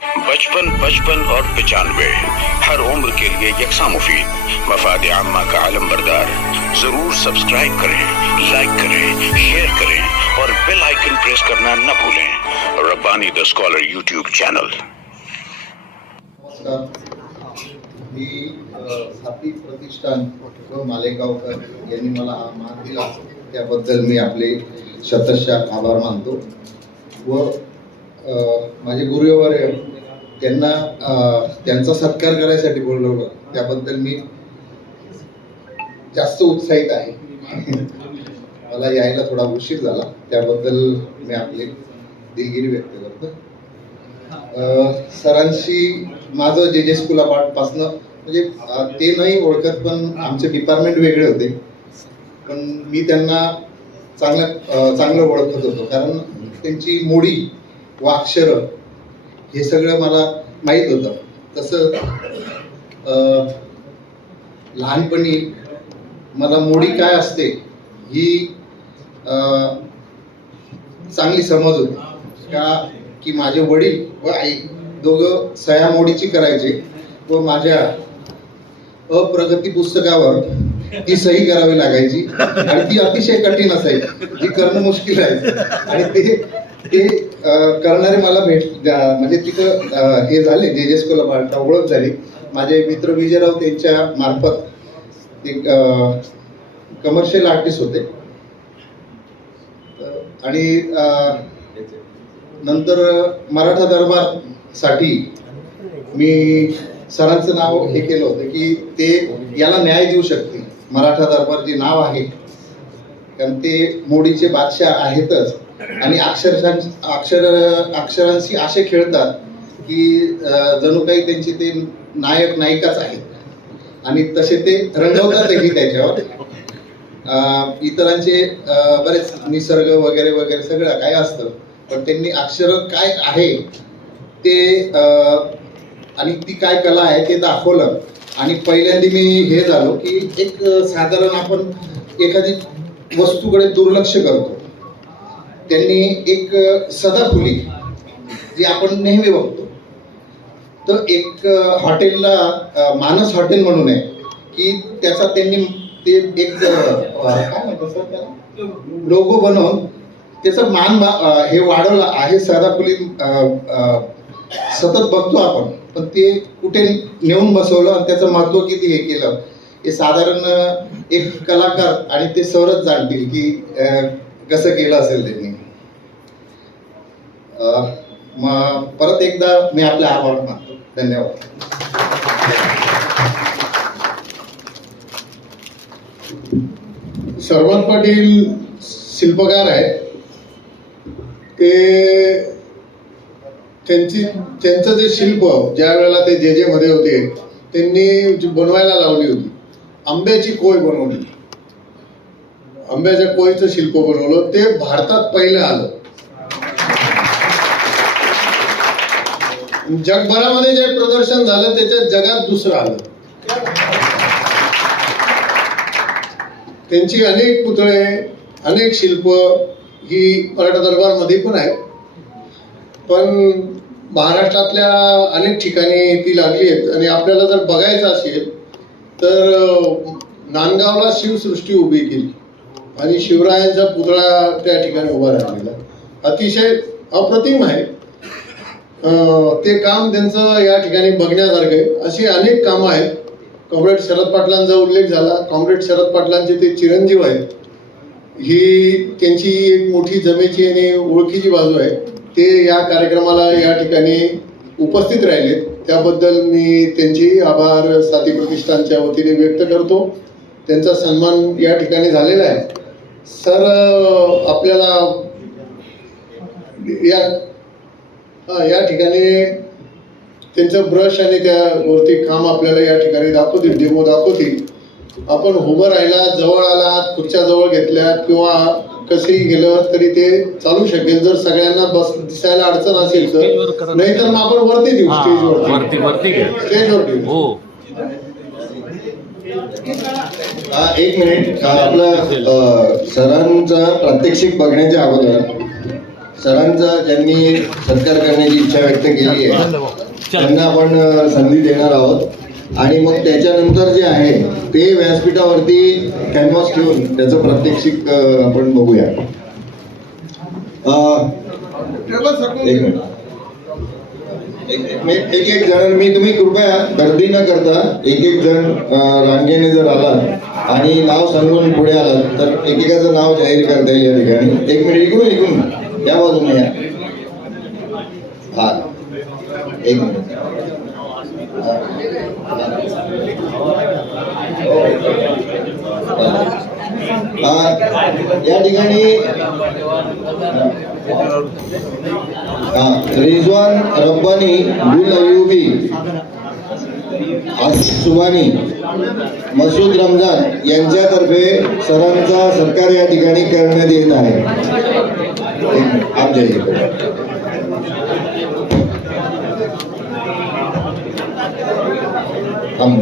बचपन 55 और 95 हर उम्र के लिए यकसा मुफीद। मफाद आम्मा का आलम बरदार। जरूर सब्सक्राइब करें, लाइक करें, शेयर करें और बेल आइकन प्रेस करना न भूलें। Rabbani the scholar YouTube channel. मी सात्विक प्रतिष्ठान व मालेगावकर यांनी मला हा मान दिला त्याबद्दल मी आपले शतशः आभार मानतो व माझे गुरुवर्य त्यांना त्यांचा सत्कार करायसाठी बोलवलं त्याबद्दल मी जास्त उत्साहित आहे। मला यायला थोडा उशीर झाला त्याबद्दल मी आपले दिलगिरी व्यक्त करतो। सरांशी माझं जे स्कूलापासनं म्हणजे ते नाही ओळखत पण आमचे डिपार्टमेंट वेगळे होते पण मी त्यांना चांगलं ओळखत होतो कारण त्यांची मोडी व अक्षर हे सगळं मला माहीत होतं। तसं लहानपणी मला मोडी काय असते ही चांगली समज होती का की माझे वडील व आई दोघं सह्या मोडीची करायचे व माझ्या अप्रगती पुस्तकावर ती सही करावी लागायची आणि ती अतिशय कठीण असायची, जी करणं मुश्किल आहे आणि ते करणारे मला म्हणजे तिथं हे झाले जे स्कूलला ओळख झाली। माझे मित्र विजयराव त्यांच्या मार्फत ते कमर्शियल आर्टिस्ट होते आणि नंतर मराठा दरबार साठी मी सरांचं नाव हे केलं होतं की ते याला न्याय देऊ शकतील। मराठा दरबार जे नाव आहे कारण ते मोडीचे बादशाह आहेतच आणि अक्षरांशी असे खेळतात की जणू काही त्यांचे ते नायक नायिकाच आहेत आणि तसे ते रंगवतातही त्याच्यावर। इतरांचे बरेच निसर्ग वगैरे वगैरे सगळं काय असतं पण त्यांनी अक्षर काय आहे ते आणि ती काय कला आहे ते दाखवलं आणि पहिल्यांदा मी हे झालो की एक साधारण आपण एखादी वस्तूकडे दुर्लक्ष करतो, त्यांनी एक सदाफुली जी आपण नेहमी बघतो तर एक हॉटेलला मानस हॉटेल म्हणून आहे की त्याचा त्यांनी ते एक काय म्हणतो सर त्याला लोगो बनवून त्याचं मान हे वाढवलं आहे। सदाफुली सतत बघतो आपण पण ते कुठे नेऊन बसवलं आणि त्याचं महत्व किती हे केलं हे साधारण एक कलाकार आणि ते सरच जाणतील की कसं केलं असेल त्यांनी। परत एकदा मी आपले आभार मानतो। धन्यवाद। सर्वात पाटील शिल्पकार आहेत ते त्यांचं जे शिल्प ज्या वेळेला ते जे मध्ये होते त्यांनी बनवायला लावली होती, आंब्याची कोय बनवली, आंब्याच्या कोयचं शिल्प बनवलं ते भारतात पहिलं आलं। जगभरामध्ये जे प्रदर्शन झालं त्याच्यात जगात दुसरं आलं। त्यांची अनेक पुतळे अनेक शिल्प ही मराठा दरबारमध्ये पण आहेत पण महाराष्ट्रातल्या अनेक ठिकाणी ती लागली आहेत आणि आपल्याला जर बघायचं असेल तर नांदगावला शिवसृष्टी उभी केली आणि शिवरायांचा पुतळा त्या ठिकाणी उभा राहिलेला अतिशय अप्रतिम आहे। ते काम त्यांचं या ठिकाणी बघण्यासारखं आहे। अशी अनेक कामं आहेत। कॉम्रेड शरद पाटलांचा उल्लेख झाला, कॉम्रेड शरद पाटलांचे ते चिरंजीव आहेत, ही त्यांची एक मोठी जमेची आणि ओळखीची बाजू आहे। ते या कार्यक्रमाला या ठिकाणी उपस्थित राहिले त्याबद्दल मी त्यांचे आभार साती प्रतिष्ठानच्या वतीने व्यक्त करतो। त्यांचा सन्मान या ठिकाणी झालेला आहे। सर आपल्याला या ठिकाणी त्यांचं ब्रश आणि त्यावरती काम आपल्याला या ठिकाणी दाखवतील, डेमो दाखवतील। आपण उभं राहिला, जवळ आलात, खुर्च्या जवळ घेतल्या किंवा कसंही गेलं तरी ते चालू शकेल जर सगळ्यांना दिसायला अडचण असेल तर, नाही तर मग आपण वरती देऊ स्टेजवरती। हो एक मिनिट, आपलं सरांचा प्रात्यक्षिक बघण्याच्या अगोदर सरांचा ज्यांनी सत्कार करण्याची इच्छा व्यक्त केली आहे त्यांना आपण संधी देणार आहोत आणि मग त्याच्यानंतर जे आहे ते व्यासपीठावरती कॅनव्हास ठेवून त्याचं प्रात्यक्षिक आपण बघूया. एक एक जण तुम्ही कृपया गर्दी न करता एक जण रांगेने जर आलात आणि नाव सांगून पुढे आलात तर एकेकाचं नाव जाहीर करता येईल या ठिकाणी. 1 मिनिट इकडून या बाजूने या. हा 1 मिनिट. या ठिकाणी रिजवान रब्बानी, गुल अयुबी, आसिफ सुबानी, मसूद रमजान यांच्यातर्फे सरांचा सत्कार या ठिकाणी करण्यात येत आहे. आप जाइए. हम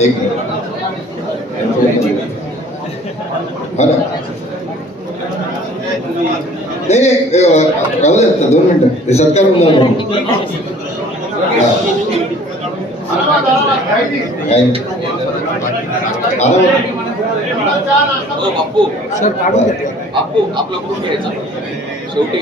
एक नाही राहू दे 2 मिनिटं सत्कार होऊन बापू आपला ग्रुप घ्यायचा शेवटी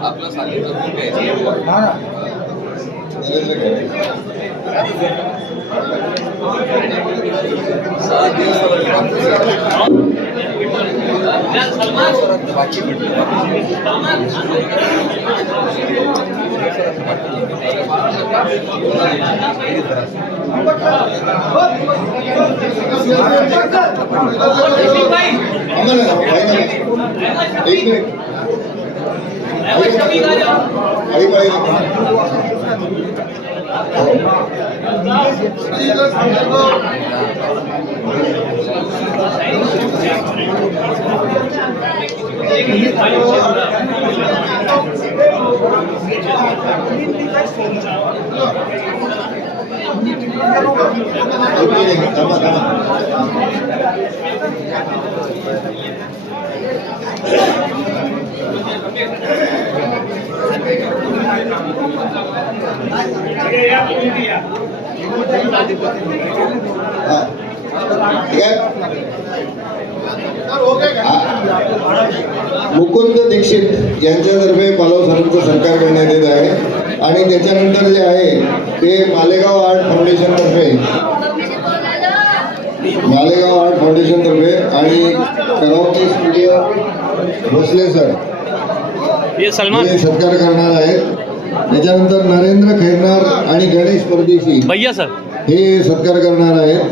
आपला साथीचा ग्रुप घ्यायचा. मुकुंद दीक्षित यांच्यातर्फे पालव सरांचा सत्कार करण्यात येत आहे आणि त्याच्यानंतर जे आहे ते मालेगाव आर्ट फाउंडेशन तर्फे आणि कराओके स्टुडिओ भोसले सर हे सत्कार करणार आहेत. त्याच्यानंतर नरेंद्र खैरनार आणि गणेश परदेशी भैया सर हे सत्कार करणार आहेत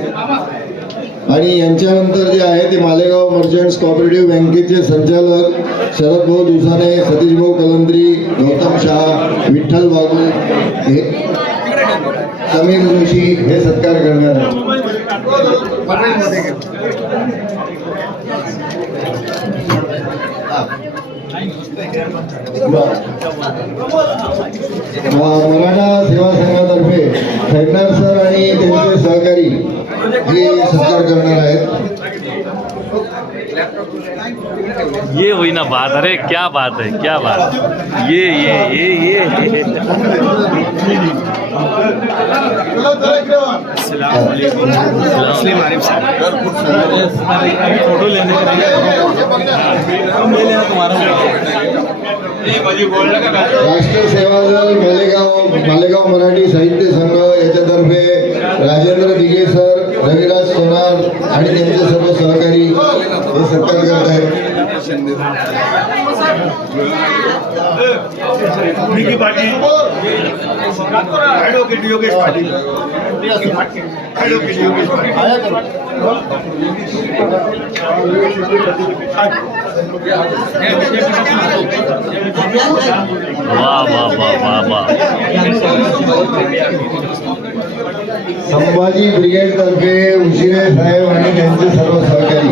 आणि यांच्यानंतर जे आहे ते मालेगाव मर्चंट्स कोऑपरेटिव्ह बँकेचे संचालक शरद भाऊ दुसाने, सतीश भाऊ कलंद्री, गौतम शहा, विठ्ठल बाबू, समीर जोशी हे सत्कार करणार आहेत. मराठा सेवा संघातर्फे खैरनार सर आणि त्यांचे सहकारी हे सत्कार करणार आहेत. ये हुई ना बात. अरे क्या बात है, क्या बात. ये फोटो लेने राष्ट्र सेवा दल मालेगाव मराठी साहित्य संघ याच्यातर्फे राजेंद्र दिघे सर, रविराज सोनार आणि त्यांचे सर्व सहकारी हे सत्कार करत आहेत. संभाजी ब्रिगेड तर्फे उशिरे साहेब आणि त्यांचे सर्व सहकारी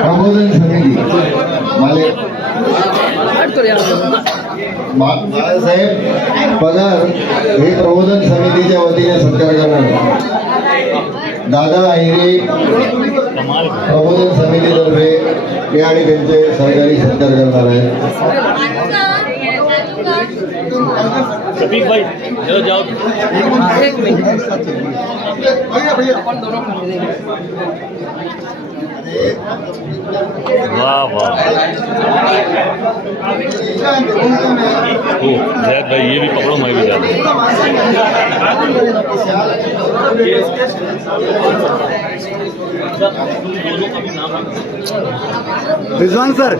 प्रबोधन समिती बाळासाहेब पगार हे प्रबोधन समितीच्या वतीने सत्कार करणार दादा आहिरे प्रबोधन समितीतर्फे हे आणि त्यांचे सहकारी सत्कार करणार आहेत. शफीक भाई चलो जाओ. वाह वाह. ओ जैद भाई ये भी पकड़ो, मैं भी जाता रिजवान सर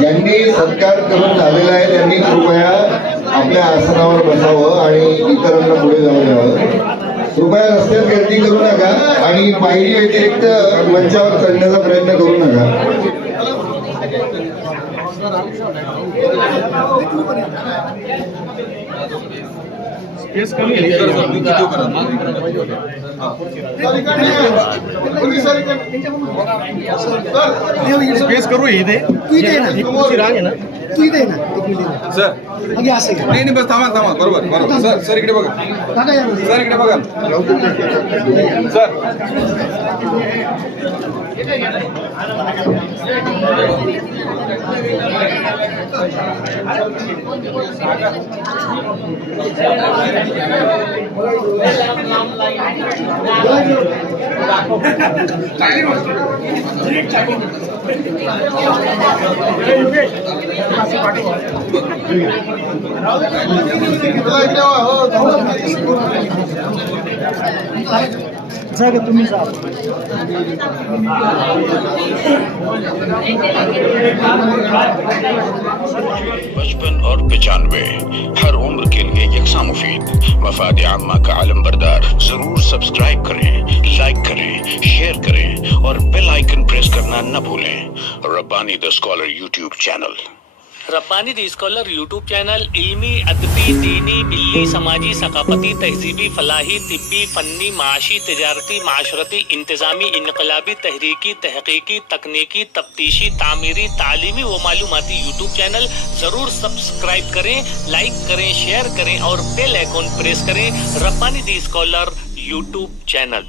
ज्यांनी सत्कार करून झालेला आहे त्यांनी कृपया आपल्या आसनावर बसावं आणि इतरांना पुढे जाऊन द्यावं. कृपया रस्त्यात गर्दी करू नका आणि पायरी व्यतिरिक्त मंचावर चढण्याचा प्रयत्न करू नका. स्पेस करू इथे तू इथे ना रांग आहे ना तू इथे आहे ना एक मिनिट सर अगे असं आहे. नाही बस थांबा थांबा बरोबर बरोबर सर सर इकडे बघा काका यामध्ये. सर इकडे बघा सर जागा तुम्ही जा. बचपन और 95 हर उम्र के लिए यकसा मुफीद मफाद आम्मा का आलम बरदार. जरूर सब्सक्राइब करें, लाइक करें, शेयर करें और बेल आइकन प्रेस करना न भूलें. Rabbani the scholar YouTube channel. Rabbani the scholar YouTube channel इल्मी, अदबी, दीनी, बिल्ली, समाजी, सकाफती, तहजीबी, फलाही, तिब्बी, फन्नी, माशी, तिजारती, माशरती, इंतज़ामी, इनकलाबी, तहरीकी, तहकीकी, तकनीकी, तफ्तीशी, तामीरी, तालीमी व मालूमाती यूट्यूब चैनल ज़रूर सब्सक्राइब करें, लाइक करें, शेयर करें और बेल आइकन प्रेस करें. Rabbani the scholar YouTube channel.